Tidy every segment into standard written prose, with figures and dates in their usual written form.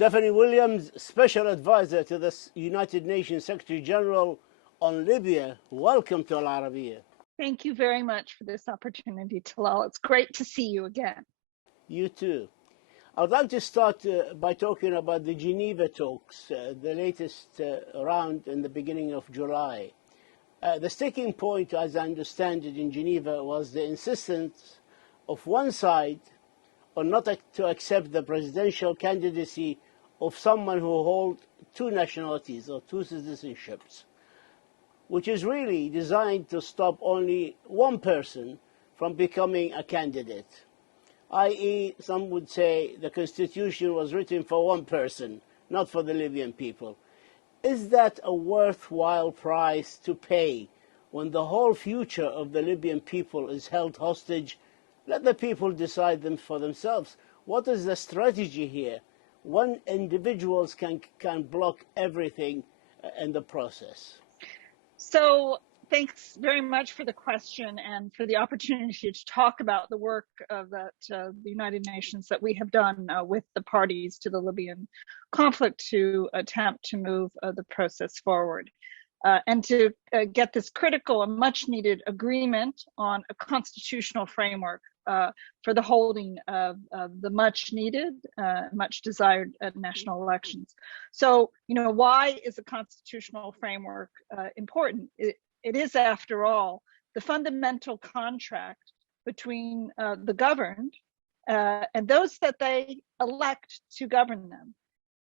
Stephanie Williams, Special Advisor to the United Nations Secretary General on Libya. Welcome to Al-Arabiya. Thank you very much for this opportunity, Talal. It's great to see you again. You too. I would like to start by talking about the Geneva talks, the latest round in the beginning of July. The sticking point, as I understand it, in Geneva was the insistence of one side on not to accept the presidential candidacy of someone who holds two nationalities or two citizenships, which is really designed to stop only one person from becoming a candidate, i.e., some would say the Constitution was written for one person, not for the Libyan people. Is that a worthwhile price to pay when the whole future of the Libyan people is held hostage? Let the people decide them for themselves. What is the strategy here? One individuals can block everything in the process. So thanks very much for the question and for the opportunity to talk about the work that the United Nations that we have done with the parties to the Libyan conflict to attempt to move the process forward. And to get this critical and much needed agreement on a constitutional framework for the holding of the much needed, much desired national elections. So, why is a constitutional framework important? It is, after all, the fundamental contract between the governed and those that they elect to govern them.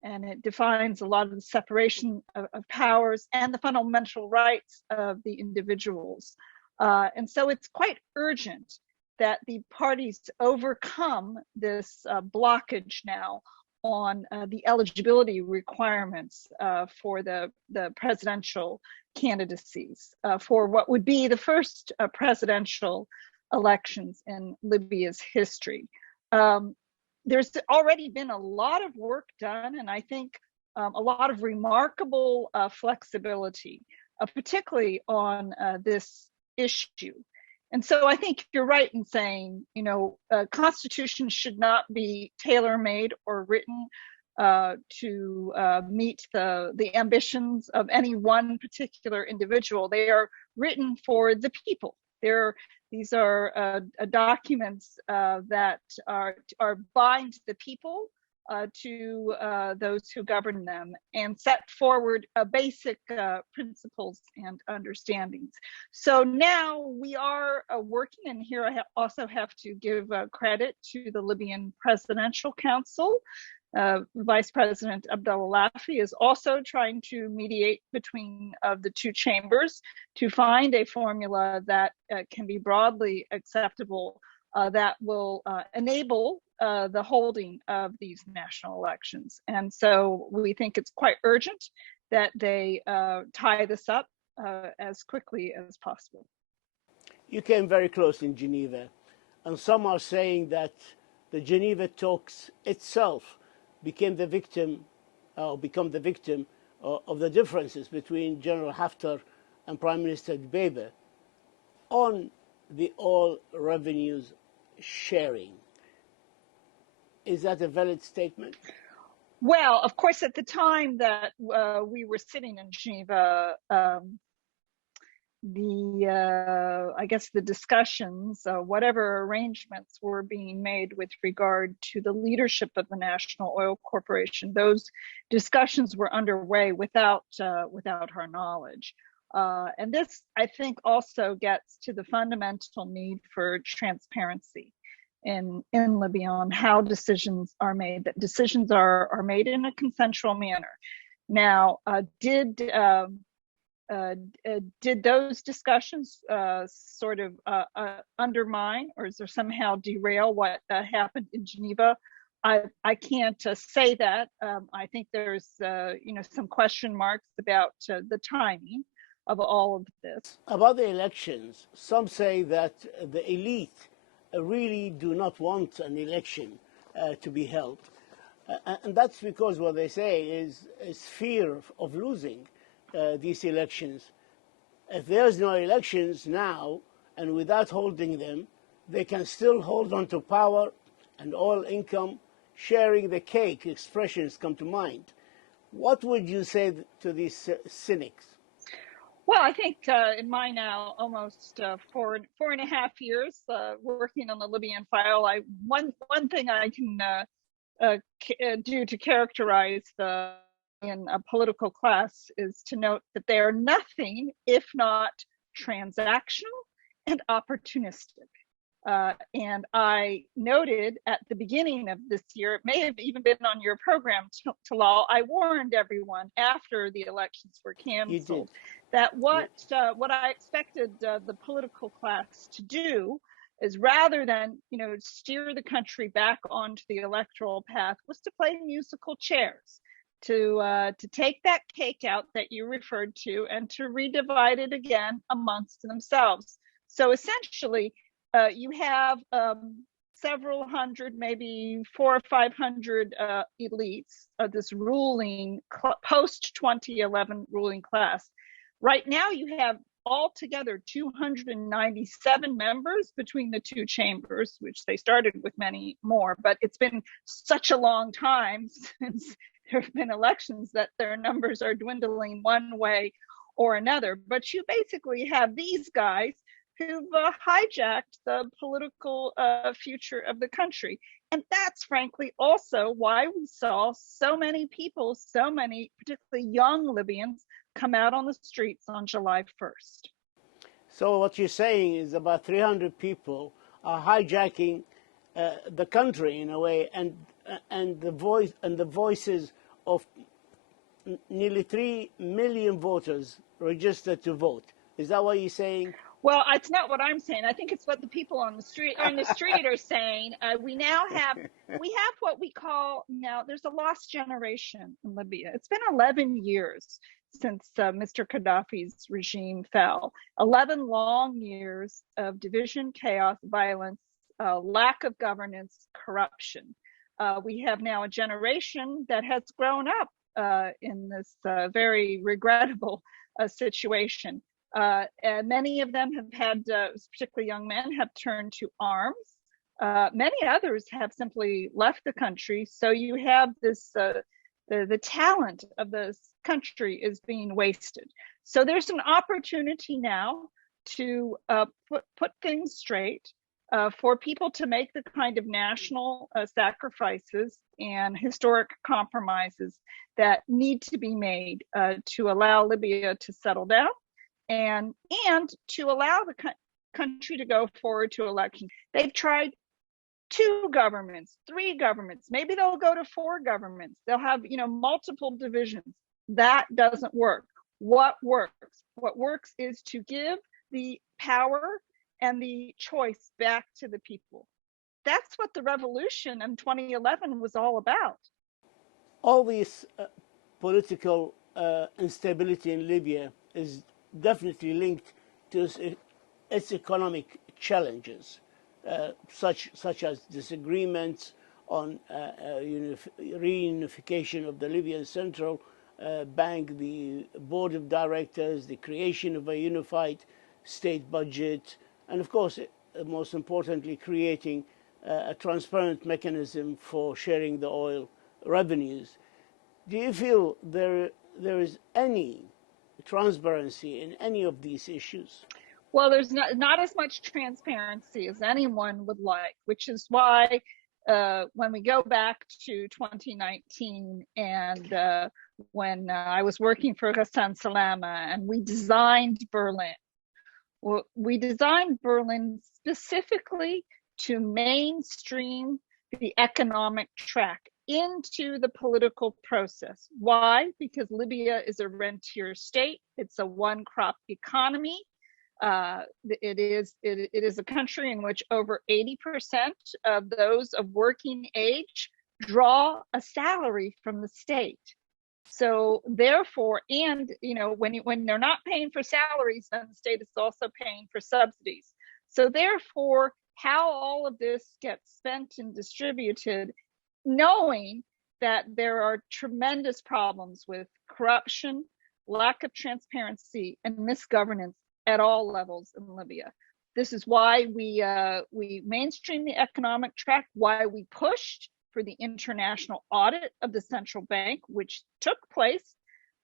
And it defines a lot of the separation of powers and the fundamental rights of the individuals. And so it's quite urgent that the parties overcome this blockage now on the eligibility requirements for the presidential candidacies for what would be the first presidential elections in Libya's history. There's already been a lot of work done, and I think a lot of remarkable flexibility, particularly on this issue. And so I think you're right in saying, Constitution should not be tailor-made or written to meet the ambitions of any one particular individual. They are written for the people. These are documents that are bind the people to those who govern them and set forward basic principles and understandings. So now we are working, and here I also have to give credit to the Libyan Presidential Council. Vice President Abdullah Lafi is also trying to mediate between the two chambers to find a formula that can be broadly acceptable that will enable the holding of these national elections. And so we think it's quite urgent that they tie this up as quickly as possible. You came very close in Geneva, and some are saying that the Geneva talks itself become the victim of the differences between General Haftar and Prime Minister Dbeiba on the oil revenues sharing. Is that a valid statement? Well, of course, at the time that we were sitting in Geneva, I guess the discussions, whatever arrangements were being made with regard to the leadership of the National Oil Corporation, those discussions were underway without our knowledge. And this, I think, also gets to the fundamental need for transparency in Libya on how decisions are made, that decisions are made in a consensual manner. Now, did those discussions sort of undermine, or is there somehow derail what happened in Geneva? I can't say that. I think there's some question marks about the timing of all of this. About the elections, some say that the elite really do not want an election to be held. And that's because what they say is fear of losing these elections. If there's no elections now, and without holding them, they can still hold on to power and oil income, sharing the cake expressions come to mind. What would you say to these cynics? Well, I think in my now almost 4.5 years working on the Libyan file, one thing I can do to characterize the in a political class is to note that they are nothing if not transactional and opportunistic. And I noted at the beginning of this year, it may have even been on your program, Talal, I warned everyone after the elections were You did. canceled that what I expected the political class to do is, rather than steer the country back onto the electoral path, was to play musical chairs, to take that cake out that you referred to and to redivide it again amongst themselves. So essentially, you have several hundred, maybe 400 or 500 elites of this ruling post 2011 ruling class. Right now, you have altogether 297 members between the two chambers, which they started with many more, but it's been such a long time since there have been elections that their numbers are dwindling one way or another. But you basically have these guys who've hijacked the political future of the country. And that's frankly also why we saw so many people, so many particularly young Libyans, come out on the streets on July 1st. So what you're saying is about 300 people are hijacking the country in a way, and the voices of nearly 3 million voters registered to vote. Is that what you're saying? Well, it's not what I'm saying. I think it's what the people on the street are saying. We have what we call now. There's a lost generation in Libya. It's been 11 years since Mr. Gaddafi's regime fell. 11 long years of division, chaos, violence, lack of governance, corruption. We have now a generation that has grown up in this very regrettable situation. And many of them have had, particularly young men, have turned to arms. Many others have simply left the country. So you have this, the talent of this country is being wasted. So there's an opportunity now to put things straight, for people to make the kind of national sacrifices and historic compromises that need to be made to allow Libya to settle down, and to allow the country to go forward to election. They've tried 2 governments, 3 governments, maybe they'll go to 4 governments. They'll have, multiple divisions. That doesn't work. What works? What works is to give the power and the choice back to the people. That's what the revolution in 2011 was all about. All this political instability in Libya is definitely linked to its economic challenges, such as disagreements on reunification of the Libyan Central Bank, the board of directors, the creation of a unified state budget, and of course, most importantly, creating a transparent mechanism for sharing the oil revenues. Do you feel there is any transparency in any of these issues? Well, there's not as much transparency as anyone would like, which is why when we go back to 2019 and when I was working for Ghassan Salama and we designed Berlin, we designed Berlin specifically to mainstream the economic track into the political process. Why? Because Libya is a rentier state. It's a one-crop economy. It is a country in which over 80% of those of working age draw a salary from the state. So therefore, and when they're not paying for salaries, then the state is also paying for subsidies. So therefore, how all of this gets spent and distributed, knowing that there are tremendous problems with corruption, lack of transparency, and misgovernance at all levels in Libya. This is why we mainstream the economic track, why we pushed for the international audit of the central bank, which took place.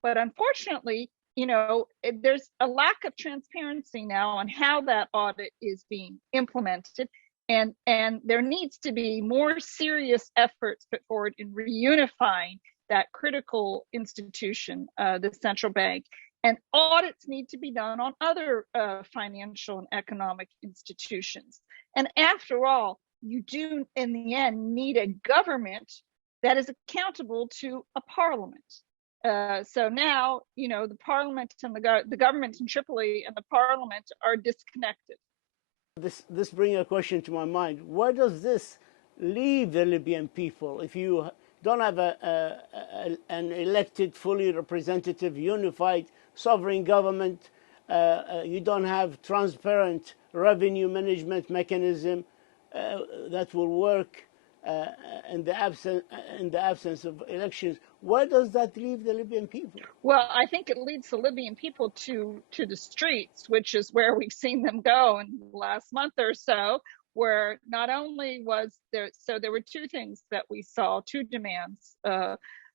But unfortunately, there's a lack of transparency now on how that audit is being implemented. And there needs to be more serious efforts put forward in reunifying that critical institution, the central bank. And audits need to be done on other financial and economic institutions. And after all, you do, in the end, need a government that is accountable to a parliament. So now, the parliament and the government in Tripoli and the parliament are disconnected. This brings a question to my mind. Where does this leave the Libyan people if you don't have an elected, fully representative, unified, sovereign government? You don't have transparent revenue management mechanism that will work in the absence of elections. Where does that leave the Libyan people? Well, I think it leads the Libyan people to the streets, which is where we've seen them go in the last month or so, where not only was there, so there were two things that we saw, two demands.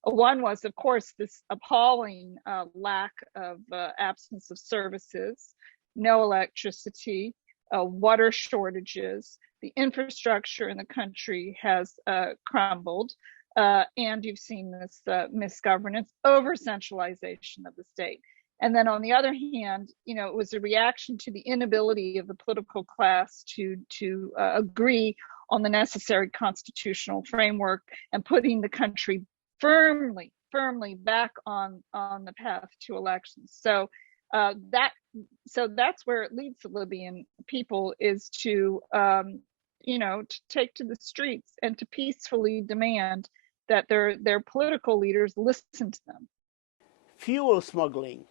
One was, of course, this appalling lack of absence of services, no electricity, water shortages. The infrastructure in the country has crumbled, and you've seen this misgovernance, over-centralization of the state. And then on the other hand, it was a reaction to the inability of the political class to agree on the necessary constitutional framework and putting the country firmly back on the path to elections. So that's where it leads the Libyan people, is to take to the streets and to peacefully demand that their political leaders listen to them. Fuel smuggling.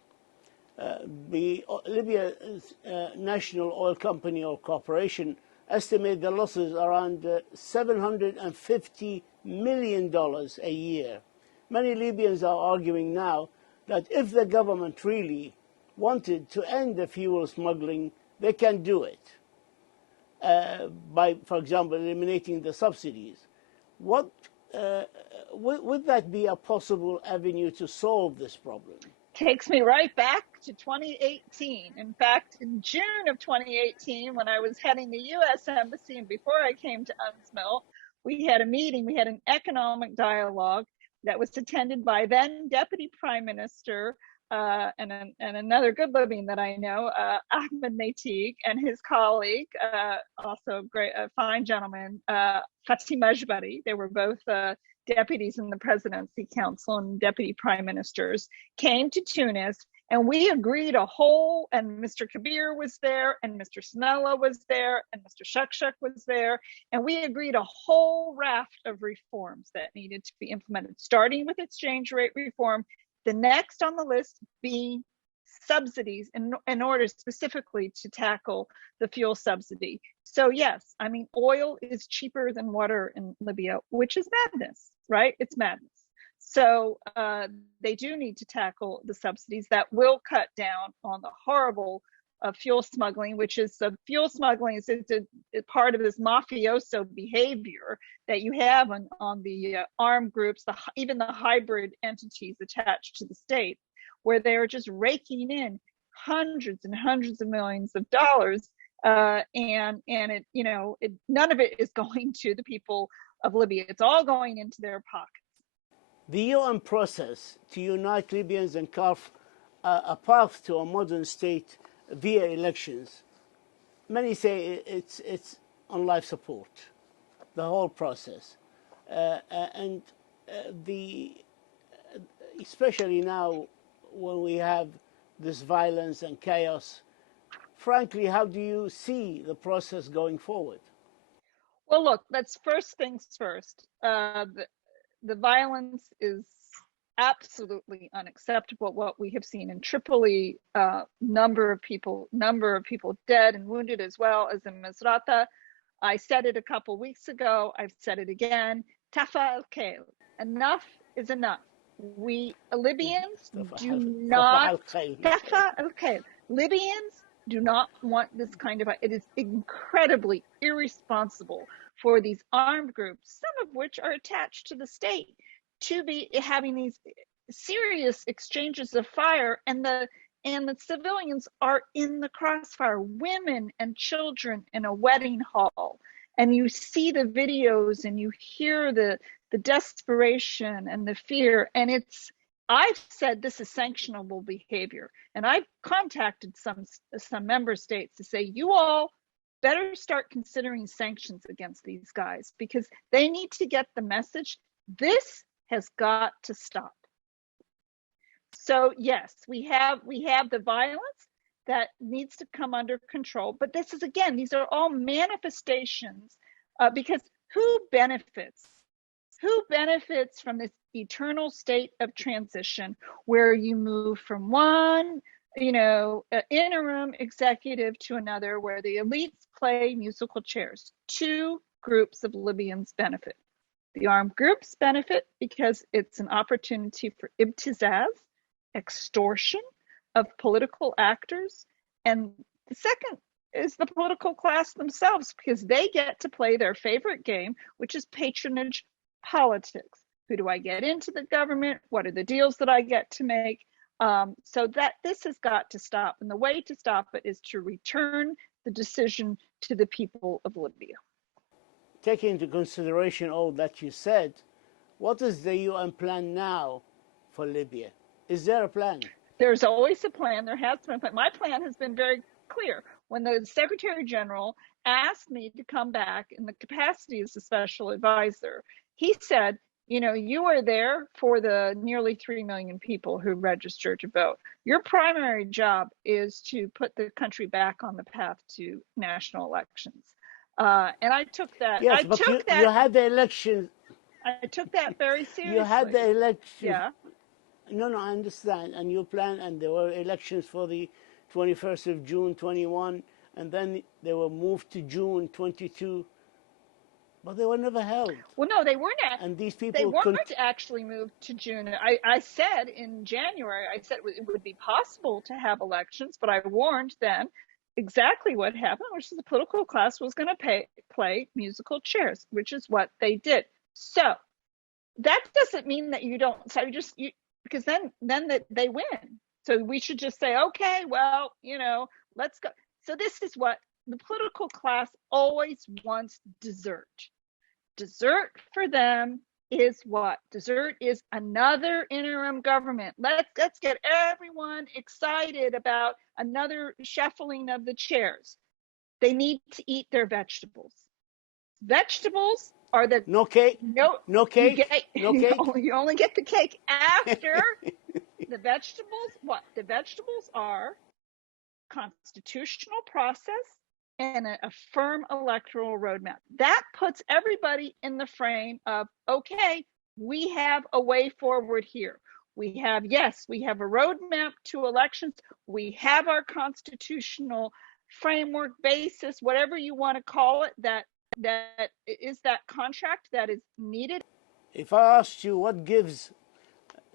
The Libya's National Oil Company or Corporation estimate the losses around $750 million a year. Many Libyans are arguing now that if the government really wanted to end the fuel smuggling, they can do it by, for example, eliminating the subsidies. Would that be a possible avenue to solve this problem? Takes me right back to 2018. In fact, in June of 2018, when I was heading the U.S. Embassy and before I came to UNSMIL, we had a meeting, we had an economic dialogue that was attended by then Deputy Prime Minister and another good Libyan that I know, Ahmed Natig, and his colleague, also a fine gentleman, Fatih Majbari. They were both deputies in the Presidency Council and deputy prime ministers, came to Tunis, and we agreed and Mr. Kabir was there, and Mr. Snella was there, and Mr. Shukshuk was there, and we agreed a whole raft of reforms that needed to be implemented, starting with exchange rate reform, the next on the list being subsidies in order specifically to tackle the fuel subsidy. So yes, oil is cheaper than water in Libya, which is madness, right? It's madness. So they do need to tackle the subsidies that will cut down on the horrible fuel smuggling, which is fuel smuggling is a part of this mafioso behavior that you have on the armed groups, even the hybrid entities attached to the state, where they're just raking in hundreds and hundreds of millions of dollars, and none of it is going to the people of Libya. It's all going into their pockets. The UN process to unite Libyans and carve a path to a modern state via elections, many say it's on life support, the whole process, and especially now when we have this violence and chaos. Frankly, how do you see the process going forward? Well, look, let's first things first. The violence is absolutely unacceptable. What we have seen in Tripoli, number of people dead and wounded, as well as in Misrata. I said it a couple weeks ago. I've said it again. Tafa al-Khail. Enough is enough. We Libyans do not. Tafa al-Khail. Libyans do not want this kind of. It is incredibly irresponsible for these armed groups, some of which are attached to the state, to be having these serious exchanges of fire, and the civilians are in the crossfire, women and children in a wedding hall. And you see the videos and you hear the desperation and the fear. And I've said this is sanctionable behavior. And I've contacted some member states to say, you all better start considering sanctions against these guys, because they need to get the message. This has got to stop. So yes, we have the violence that needs to come under control. But this is, again, these are all manifestations, because who benefits? Who benefits from this eternal state of transition where you move from one, interim executive to another, where the elites play musical chairs? Two groups of Libyans benefit. The armed groups benefit because it's an opportunity for ibtizaz, extortion of political actors. And the second is the political class themselves, because they get to play their favorite game, which is patronage politics. Who do I get into the government? What are the deals that I get to make? So that this has got to stop. And the way to stop it is to return the decision to the people of Libya. Taking into consideration all that you said, what is the UN plan now for Libya? Is there a plan? There's always a plan. There has been a plan. My plan has been very clear. When the Secretary General asked me to come back in the capacity as a special advisor, he said, you are there for the nearly 3 million people who registered to vote. Your primary job is to put the country back on the path to national elections. And I took that. Yes, but you had the elections. I took that very seriously. You had the elections. Yeah. No, I understand. And you planned, and there were elections for the 21st of June 21, and then they were moved to June 22. But they were never held. Well, no, they weren't. And these people they weren't actually moved to June. I said in January, I said it would be possible to have elections, but I warned then exactly what happened, which is the political class was going to play musical chairs, which is what they did. So that doesn't mean that you don't. So because then they win. So we should just say, okay, well, let's go. So this is what the political class always wants: dessert. Dessert for them is what? Dessert is another interim government. Let's get everyone excited about another shuffling of the chairs. They need to eat their vegetables. Vegetables are the no cake. No cake. You only get the cake after the vegetables. What? The vegetables are constitutional process and a firm electoral roadmap. That puts everybody in the frame of, okay, we have a way forward here. We have a roadmap to elections. We have our constitutional framework basis, whatever you want to call it, that is that contract that is needed. If I asked you what gives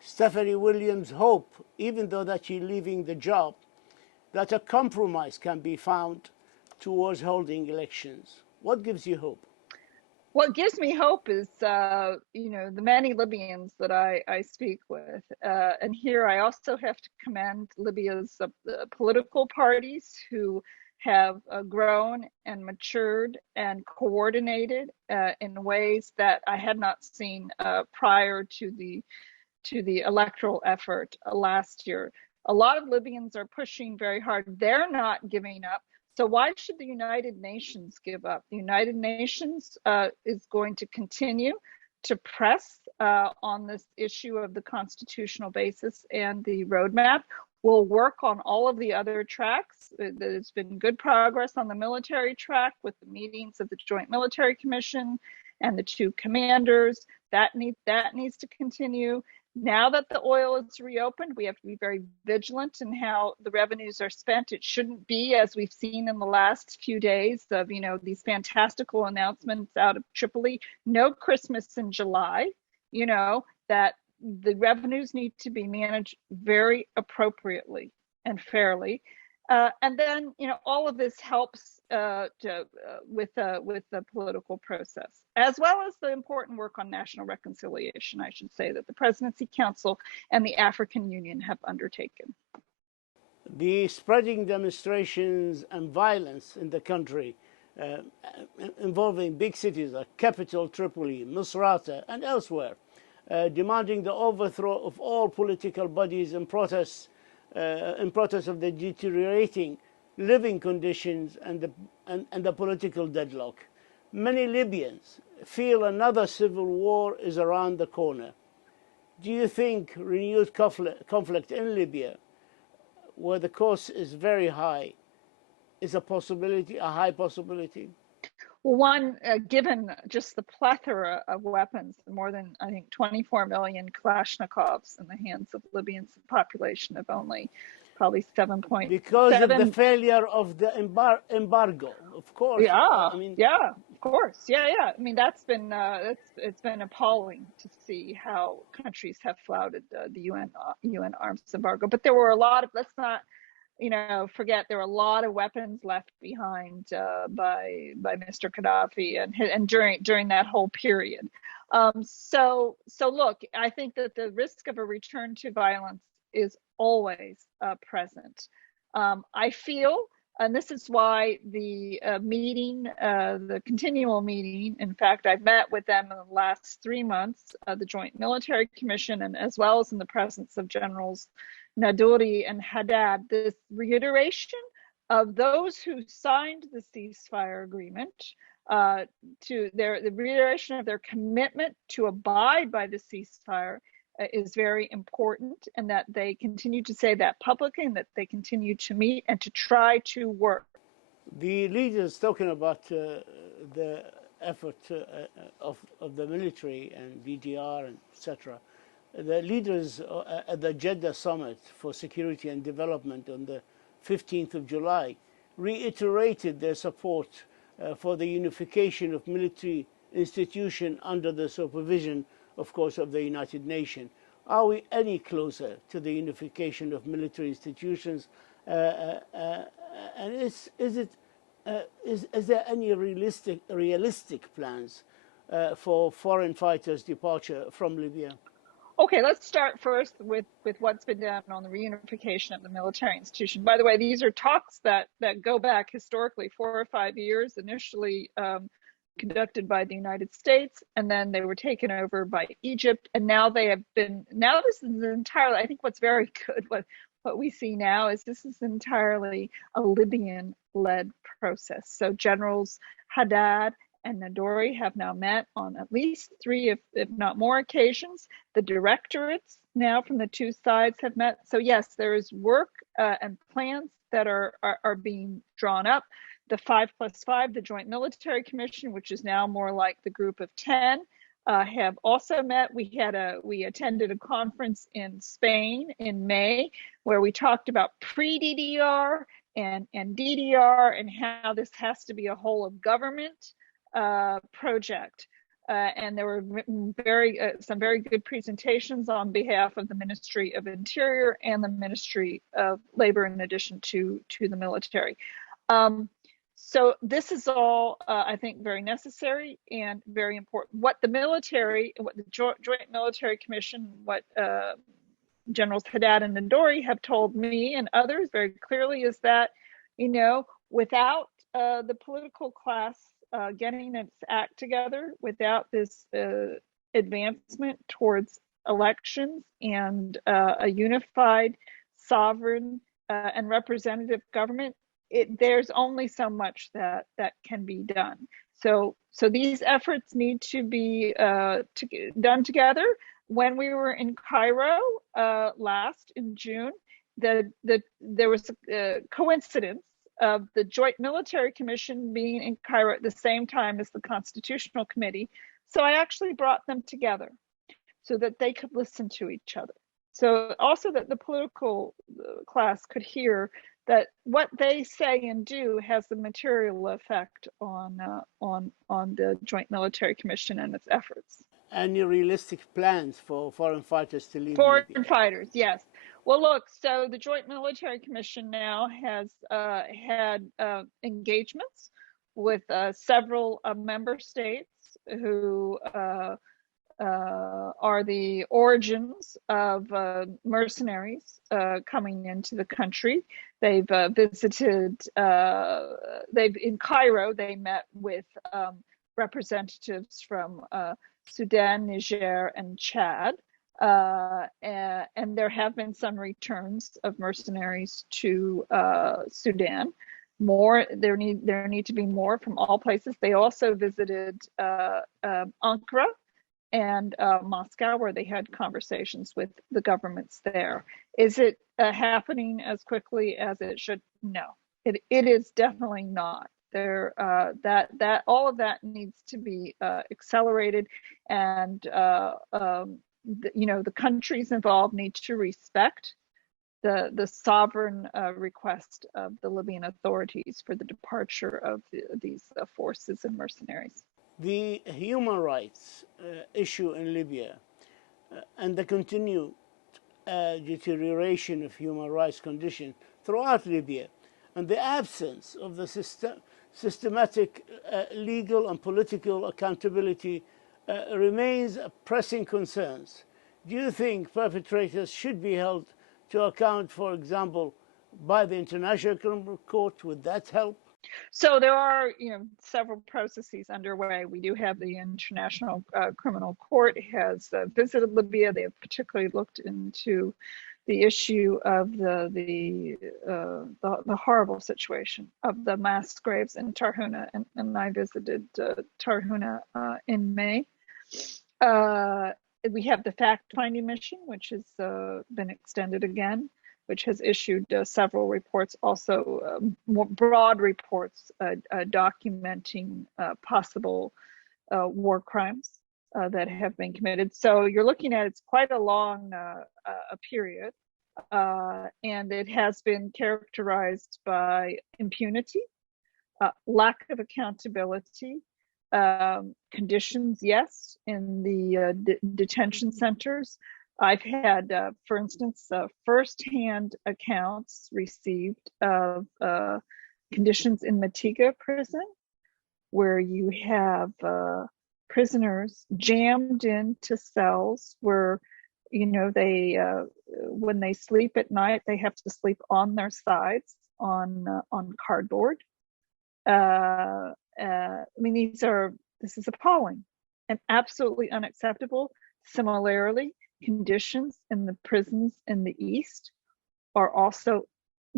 Stephanie Williams hope, even though that she's leaving the job, that a compromise can be found towards holding elections, what gives you hope? What gives me hope is, the many Libyans that I speak with. And here I also have to commend Libya's political parties who have grown and matured and coordinated in ways that I had not seen prior to the electoral effort last year. A lot of Libyans are pushing very hard. They're not giving up. So why should the United Nations give up? The United Nations is going to continue to press on this issue of the constitutional basis and the roadmap. We'll work on all of the other tracks. There's been good progress on the military track with the meetings of the Joint Military Commission and the two commanders. That needs to continue. Now that the oil is reopened, we have to be very vigilant in how the revenues are spent. It shouldn't be, as we've seen in the last few days, of these fantastical announcements out of Tripoli. No Christmas in July. That the revenues need to be managed very appropriately and fairly. And then, all of this helps with the political process, as well as the important work on national reconciliation, I should say, that the Presidency Council and the African Union have undertaken. The spreading demonstrations and violence in the country involving big cities like capital Tripoli, Misrata, and elsewhere, demanding the overthrow of all political bodies in protest of the deteriorating living conditions and the political deadlock. Many Libyans feel another civil war is around the corner. Do you think renewed conflict in Libya, where the cost is very high, is a possibility, a high possibility? Well, one, given just the plethora of weapons, more than, I think, 24 million Kalashnikovs in the hands of Libyans, a population of only probably 7.7. Because of the failure of the embargo, of course. Yeah, yeah, of course. Yeah, yeah. I mean, it's been appalling to see how countries have flouted the UN arms embargo. But there were a lot of, let's not, forget there were a lot of weapons left behind by Mr. Gaddafi and during that whole period. So look, I think that the risk of a return to violence is always present. I feel, and this is why the the continual meeting, in fact, I've met with them in the last 3 months, the Joint Military Commission, and as well as in the presence of Generals Nadori and Haddad, this reiteration of those who signed the ceasefire agreement, the reiteration of their commitment to abide by the ceasefire is very important, and that they continue to say that publicly, and that they continue to meet and to try to work. The leaders talking about the effort of the military and BDR and etc. The leaders at the Jeddah Summit for Security and Development on the 15th of July reiterated their support for the unification of military institutions under the supervision, of course, of the United Nations. Are we any closer to the unification of military institutions? And is there any realistic plans for foreign fighters' departure from Libya? Okay, let's start first with what's been done on the reunification of the military institution. By the way, these are talks that go back historically 4 or 5 years, initially conducted by the United States, and then they were taken over by Egypt, and now they have been, now this is entirely, I think what's very good, what we see now is this is entirely a Libyan-led process. So Generals Haddad and Nadori have now met on at least 3, if not more occasions. The directorates now from the 2 sides have met. So yes, there is work and plans that are being drawn up. The 5+5, the Joint Military Commission, which is now more like the group of 10, have also met. We attended a conference in Spain in May where we talked about pre-DDR and DDR and how this has to be a whole of government project. And there were some very good presentations on behalf of the Ministry of Interior and the Ministry of Labor, in addition to the military. So this is all, I think, very necessary and very important. What the military, what the Joint Military Commission, what Generals Haddad and Nadori have told me and others very clearly is that, without the political class getting its act together, without this advancement towards elections and a unified, sovereign, and representative government, there's only so much that can be done. So these efforts need to be done together. When we were in Cairo last in June, there was a coincidence of the Joint Military Commission being in Cairo at the same time as the Constitutional Committee. So I actually brought them together so that they could listen to each other. So also that the political class could hear that what they say and do has a material effect on the Joint Military Commission and its efforts. Any realistic plans for foreign fighters to leave Foreign Libya? fighters, yes. Well, look, so the Joint Military Commission now has had engagements with several member states who are the origins of mercenaries coming into the country. They've visited, in Cairo, they met with representatives from Sudan, Niger, and Chad. And there have been some returns of mercenaries to Sudan. There need to be more from all places. They also visited Ankara and Moscow, where they had conversations with the governments there. Is it happening as quickly as it should? No, it is definitely not. There, that all of that needs to be accelerated, and the countries involved need to respect the sovereign request of the Libyan authorities for the departure of these forces and mercenaries. The human rights issue in Libya and the continued deterioration of human rights conditions throughout Libya, and the absence of the systematic legal and political accountability remains pressing concerns. Do you think perpetrators should be held to account, for example, by the International Criminal Court? Would that help? So there are, several processes underway. We do have the International Criminal Court has visited Libya. They have particularly looked into the issue of the horrible situation of the mass graves in Tarhuna, and I visited Tarhuna in May. We have the fact-finding mission, which has been extended again, which has issued several reports, also more broad reports documenting possible war crimes that have been committed. So you're looking at, it's quite a long a period, and it has been characterized by impunity, lack of accountability, conditions, yes, in the detention centers. I've had, for instance, firsthand accounts received of conditions in Matiga prison, where you have prisoners jammed into cells where, they when they sleep at night, they have to sleep on their sides on cardboard. This is appalling and absolutely unacceptable. Similarly, conditions in the prisons in the East are also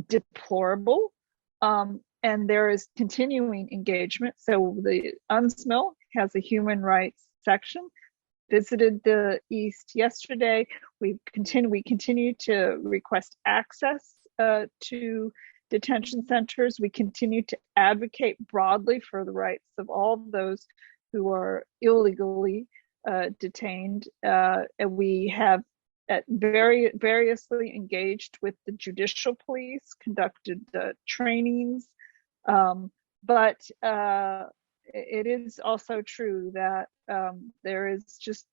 deplorable, and there is continuing engagement. So the UNSMIL has a human rights section. Visited the East yesterday. We continue to request access to detention centers. We continue to advocate broadly for the rights of all those who are illegally detained, and we have variously engaged with the judicial police, conducted trainings, but it is also true that there is just,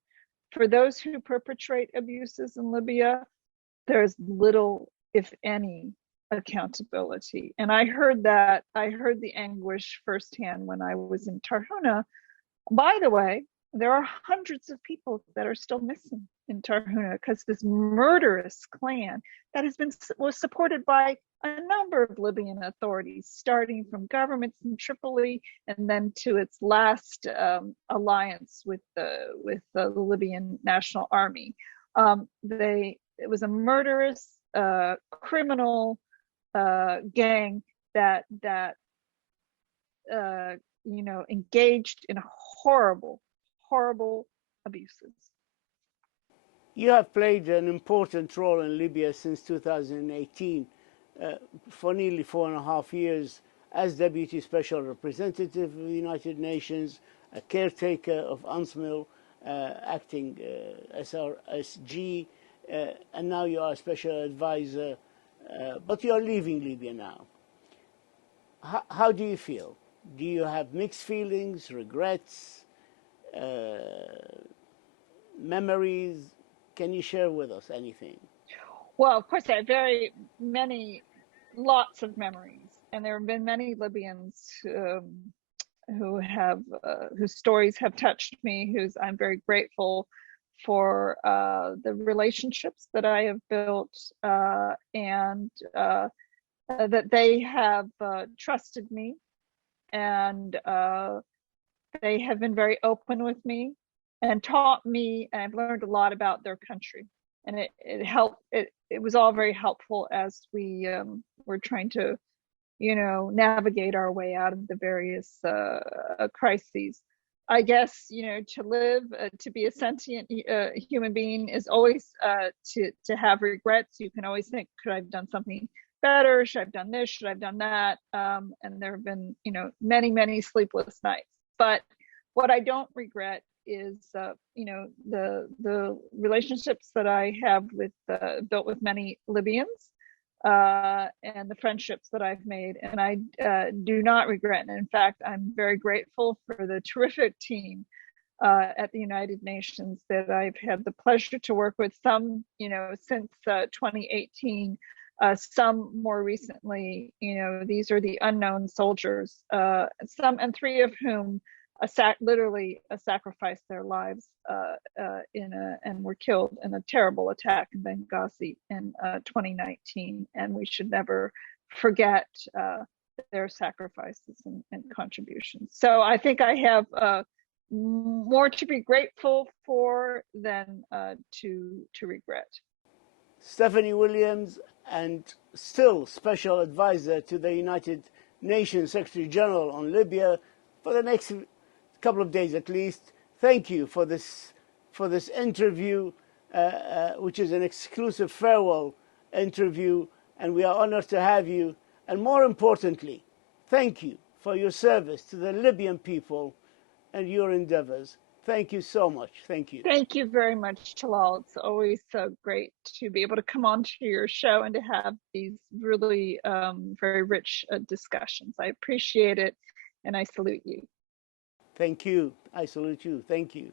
for those who perpetrate abuses in Libya, there's little, if any, accountability. And I heard the anguish firsthand when I was in Tarhuna. By the way, there are hundreds of people that are still missing in Tarhuna because this murderous clan that was supported by a number of Libyan authorities, starting from governments in Tripoli and then to its last alliance with the Libyan National Army. It was a murderous, criminal gang that engaged in horrible abuses. You have played an important role in Libya since 2018, for nearly 4.5 years, as Deputy Special Representative of the United Nations, a caretaker of UNSMIL, acting SRSG, and now you are a special advisor, but you are leaving Libya now. How do you feel? Do you have mixed feelings, regrets, memories? Can you share with us anything? Well, of course, I have lots of memories, and there have been many Libyans who have whose stories have touched me. I'm very grateful for the relationships that I have built, and that they have trusted me, and they have been very open with me and taught me, and I've learned a lot about their country. And it helped. It was all very helpful as we were trying to, navigate our way out of the various crises. I guess, to live, to be a sentient human being is always to have regrets. You can always think, could I have done something better? Should I have done this? Should I have done that? And there have been, many, many sleepless nights. But what I don't regret is, the relationships that I have built with many Libyans, and the friendships that I've made, and I do not regret. And in fact, I'm very grateful for the terrific team at the United Nations that I've had the pleasure to work with. Some, since 2018. Some more recently, these are the unknown soldiers. And three of whom literally sacrificed their lives and were killed in a terrible attack in Benghazi in 2019. And we should never forget their sacrifices and contributions. So I think I have more to be grateful for than to regret. Stephanie Williams, and still Special Advisor to the United Nations Secretary General on Libya for the next couple of days at least. Thank you for this interview, which is an exclusive farewell interview, and we are honored to have you. And more importantly, thank you for your service to the Libyan people and your endeavors. Thank you so much. Thank you. Thank you very much, Talal. It's always so great to be able to come on to your show and to have these really very rich discussions. I appreciate it, and I salute you. Thank you. I salute you. Thank you.